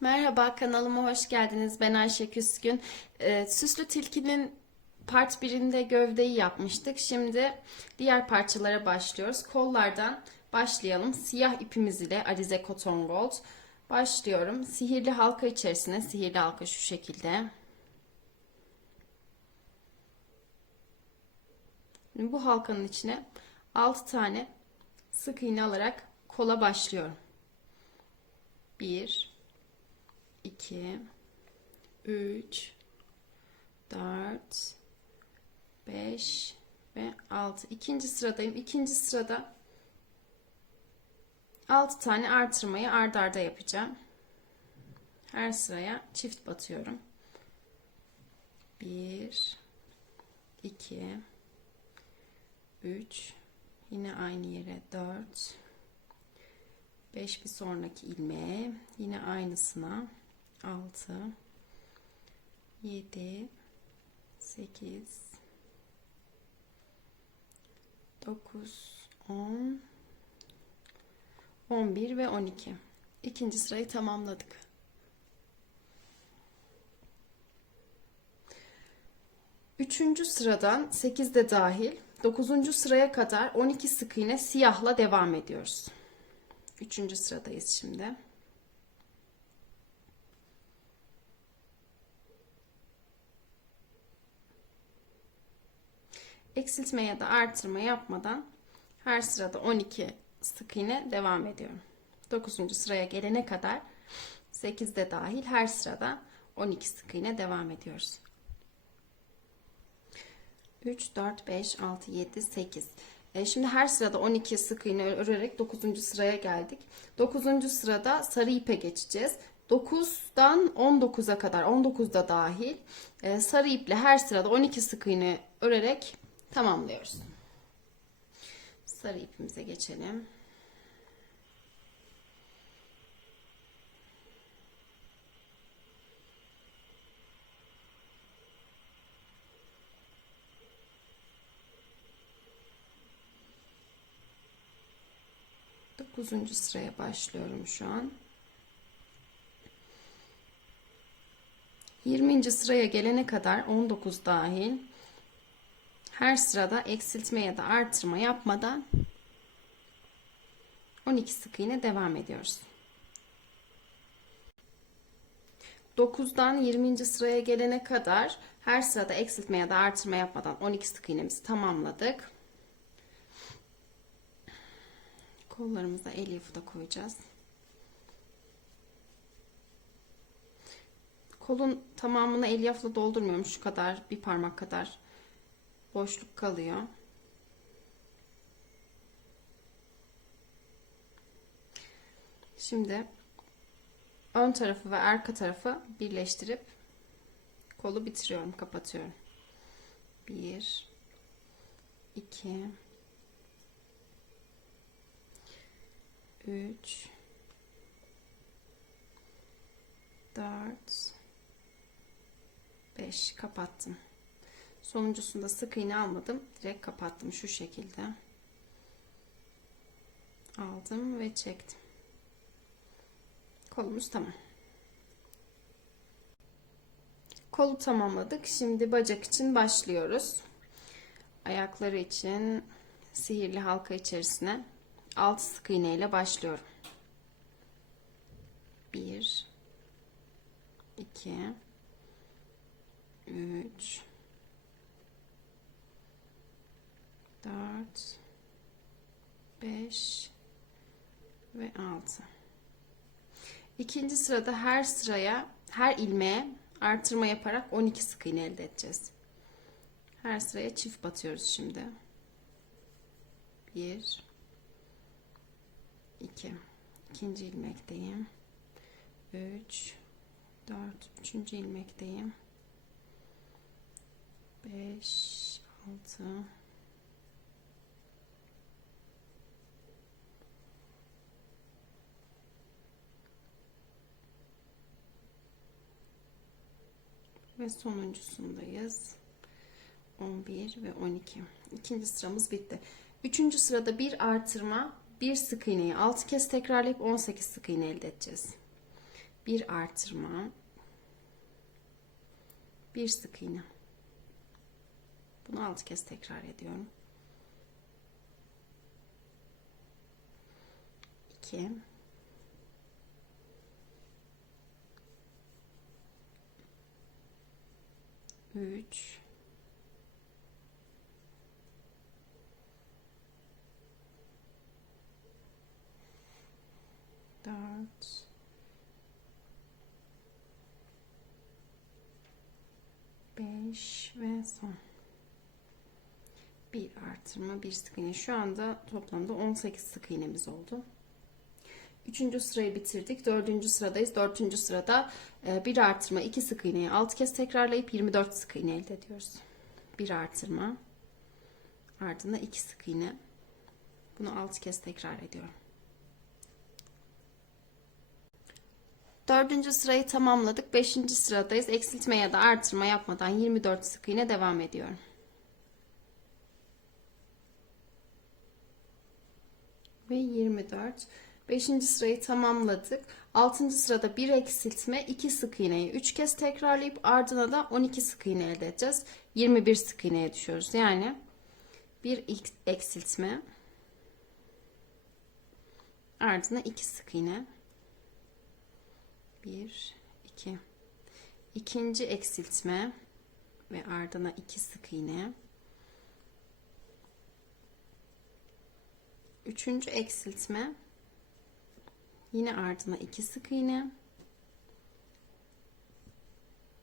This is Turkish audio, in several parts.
Merhaba kanalıma hoş geldiniz. Ben Ayşe Küskün. Ee, Süslü Tilki'nin part 1'inde gövdeyi yapmıştık. Şimdi diğer parçalara başlıyoruz. Kollardan başlayalım. Siyah ipimiz ile Alize Cotton Gold başlıyorum. Sihirli halka içerisine sihirli halka şu şekilde. Bu halkanın içine 6 tane sık iğne alarak kola başlıyorum. 1 2 3 4 5 ve 6. İkinci sıradayım. İkinci sırada 6 tane artırmayı ard arda yapacağım. Her sıraya çift batıyorum. 1 2 3 yine aynı yere 4 5 bir sonraki ilmeğe yine aynısına 6 7 8 9 10 11 ve 12 ikinci sırayı tamamladık Üçüncü sıradan 8 de dahil 9. sıraya kadar 12 sık iğne siyahla devam ediyoruz. Üçüncü sıradayız şimdi. Eksiltme ya da artırma yapmadan her sırada 12 sık iğne devam ediyorum. 9. sıraya gelene kadar 8 de dahil her sırada 12 sık iğne devam ediyoruz. 3, 4, 5, 6, 7, 8. E, şimdi her sırada 12 sık iğne örerek 9. sıraya geldik. 9. sırada sarı ipe geçeceğiz. 9'dan 19'a kadar 19'da dahil e, sarı iple her sırada 12 sık iğne örerek tamamlıyoruz. Sarı ipimize geçelim. Dokuzuncu sıraya başlıyorum şu an. 20. sıraya gelene kadar 19 dahil her sırada eksiltme ya da artırma yapmadan 12 sık iğne devam ediyoruz. 9'dan 20. sıraya gelene kadar her sırada eksiltme ya da artırma yapmadan 12 sık iğnemizi tamamladık. Kollarımıza elyafı da koyacağız. Kolun tamamını elyafla doldurmuyorum. Şu kadar bir parmak kadar boşluk kalıyor. Şimdi ön tarafı ve arka tarafı birleştirip kolu bitiriyorum, kapatıyorum. 1 2 3 4 5 kapattım. Sonuncusunda sık iğne almadım. Direkt kapattım şu şekilde. Aldım ve çektim. Kolumuz tamam. Kolu tamamladık. Şimdi bacak için başlıyoruz. Ayakları için sihirli halka içerisine 6 sık iğne ile başlıyorum. 1 2 3 4 5 ve 6 İkinci sırada her sıraya her ilmeğe artırma yaparak 12 sık iğne elde edeceğiz. Her sıraya çift batıyoruz şimdi. 1 2 ikinci ilmekteyim. 3 4 üçüncü ilmekteyim. 5 6 ve sonuncusundayız. 11 ve 12. İkinci sıramız bitti. Üçüncü sırada bir artırma, bir sık iğneyi 6 kez tekrarlayıp 18 sık iğne elde edeceğiz. bir artırma, bir sık iğne. Bunu 6 kez tekrar ediyorum. 2 3 4 5 ve son. Bir artırma, bir sık iğne. Şu anda toplamda 18 sık iğnemiz oldu. Üçüncü sırayı bitirdik. Dördüncü sıradayız. Dördüncü sırada e, bir artırma, iki sık iğneyi 6 kez tekrarlayıp 24 sık iğne elde ediyoruz. Bir artırma, ardından iki sık iğne. Bunu 6 kez tekrar ediyorum. Dördüncü sırayı tamamladık. Beşinci sıradayız. Eksiltme ya da artırma yapmadan 24 sık iğne devam ediyorum. Ve 24. Beşinci sırayı tamamladık. Altıncı sırada bir eksiltme, iki sık iğneyi 3 kez tekrarlayıp ardına da 12 sık iğne elde edeceğiz. 21 sık iğneye düşüyoruz. Yani bir eksiltme, ardına 2 sık iğne. 1 2 ikinci eksiltme ve ardına 2 sık iğne üçüncü eksiltme yine ardına 2 sık iğne.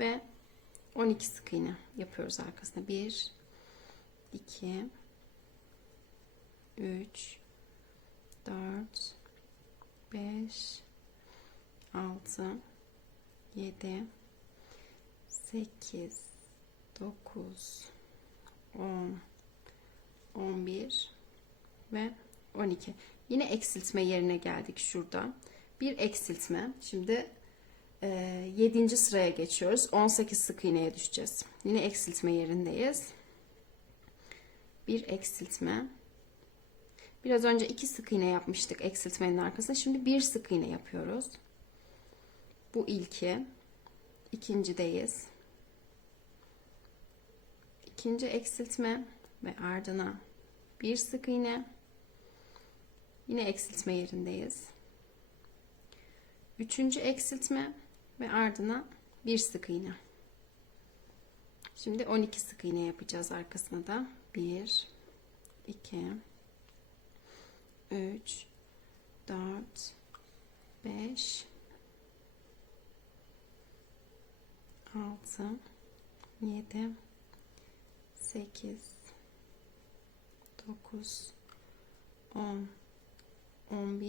Ve 12 sık iğne yapıyoruz arkasına. 1 2 3 4 5 6 7 8 9 10 11 ve 12 yine eksiltme yerine geldik şurada bir eksiltme şimdi e, 7. sıraya geçiyoruz 18 sık iğneye düşeceğiz yine eksiltme yerindeyiz bir eksiltme biraz önce iki sık iğne yapmıştık eksiltmenin arkasında şimdi bir sık iğne yapıyoruz bu ilki. İkincideyiz. İkinci eksiltme ve ardına bir sık iğne. Yine eksiltme yerindeyiz. Üçüncü eksiltme ve ardına bir sık iğne. Şimdi 12 sık iğne yapacağız arkasına da. 1 2 3 4 5 6 7 8 9 10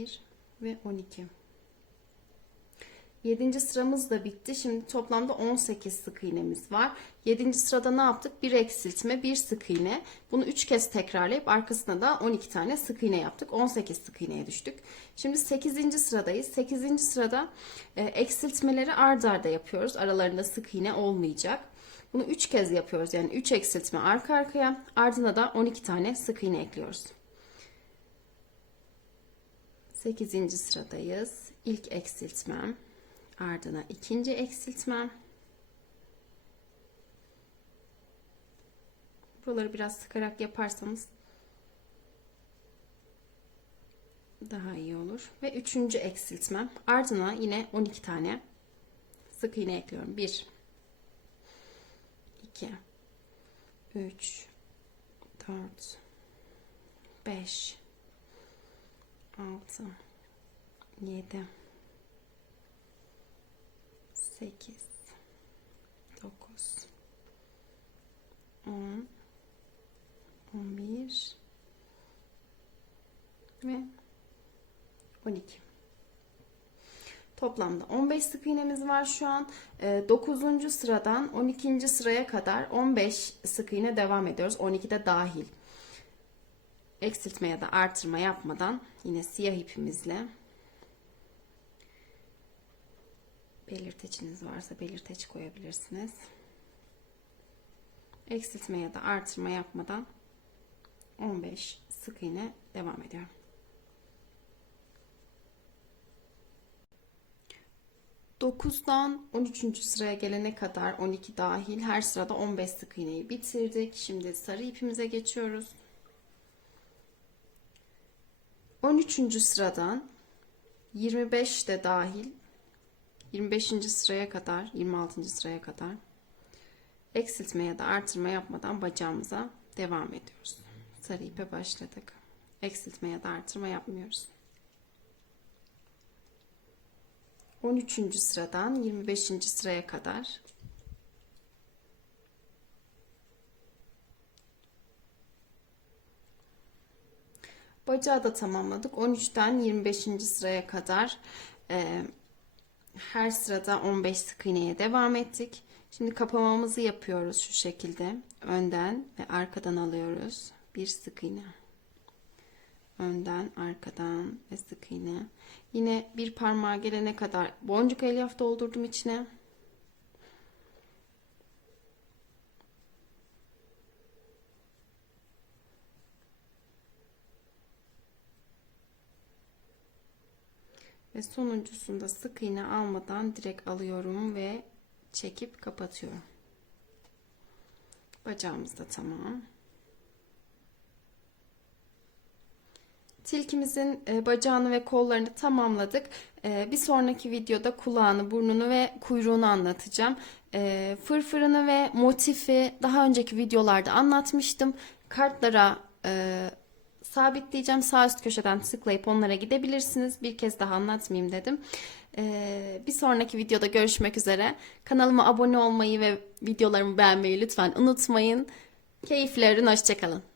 11 ve 12 7. sıramız da bitti. Şimdi toplamda 18 sık iğnemiz var. 7. sırada ne yaptık? Bir eksiltme, bir sık iğne. Bunu 3 kez tekrarlayıp arkasına da 12 tane sık iğne yaptık. 18 sık iğneye düştük. Şimdi 8. sıradayız. 8. sırada e, eksiltmeleri ard arda yapıyoruz. Aralarında sık iğne olmayacak. Bunu 3 kez yapıyoruz. Yani 3 eksiltme arka arkaya. Ardına da 12 tane sık iğne ekliyoruz. 8. sıradayız. İlk eksiltmem. Ardına ikinci eksiltmem. Buraları biraz sıkarak yaparsanız daha iyi olur. Ve üçüncü eksiltmem. Ardına yine 12 tane sık iğne ekliyorum. 1 2 3 4 5 6 7 8 9 10 11 ve 12 Toplamda 15 sık iğnemiz var şu an. 9. Ee, sıradan 12. sıraya kadar 15 sık iğne devam ediyoruz. 12 de dahil. Eksiltme ya da artırma yapmadan yine siyah ipimizle belirteciniz varsa belirteç koyabilirsiniz. Eksiltme ya da artırma yapmadan 15 sık iğne devam ediyorum. 9'dan 13. sıraya gelene kadar 12 dahil her sırada 15 sık iğneyi bitirdik. Şimdi sarı ipimize geçiyoruz. 13. sıradan 25 de dahil 25. sıraya kadar 26. sıraya kadar eksiltme ya da artırma yapmadan bacağımıza devam ediyoruz. Sarı ipe başladık. Eksiltme ya da artırma yapmıyoruz. 13. sıradan 25. sıraya kadar bacağı da tamamladık. 13'ten 25. sıraya kadar e, her sırada 15 sık iğneye devam ettik. Şimdi kapamamızı yapıyoruz şu şekilde. Önden ve arkadan alıyoruz. Bir sık iğne. Önden, arkadan ve sık iğne. Yine bir parmağa gelene kadar boncuk elyaf doldurdum içine. Ve sonuncusunda sık iğne almadan direkt alıyorum ve çekip kapatıyorum. Bacağımız da tamam. Tilkimizin e, bacağını ve kollarını tamamladık. E, Bir sonraki videoda kulağını, burnunu ve kuyruğunu anlatacağım. E, Fırfırını ve motifi daha önceki videolarda anlatmıştım. Kartlara sabitleyeceğim. Sağ üst köşeden tıklayıp onlara gidebilirsiniz. Bir kez daha anlatmayayım dedim. E, Bir sonraki videoda görüşmek üzere. Kanalıma abone olmayı ve videolarımı beğenmeyi lütfen unutmayın. Keyifli arın, hoşçakalın.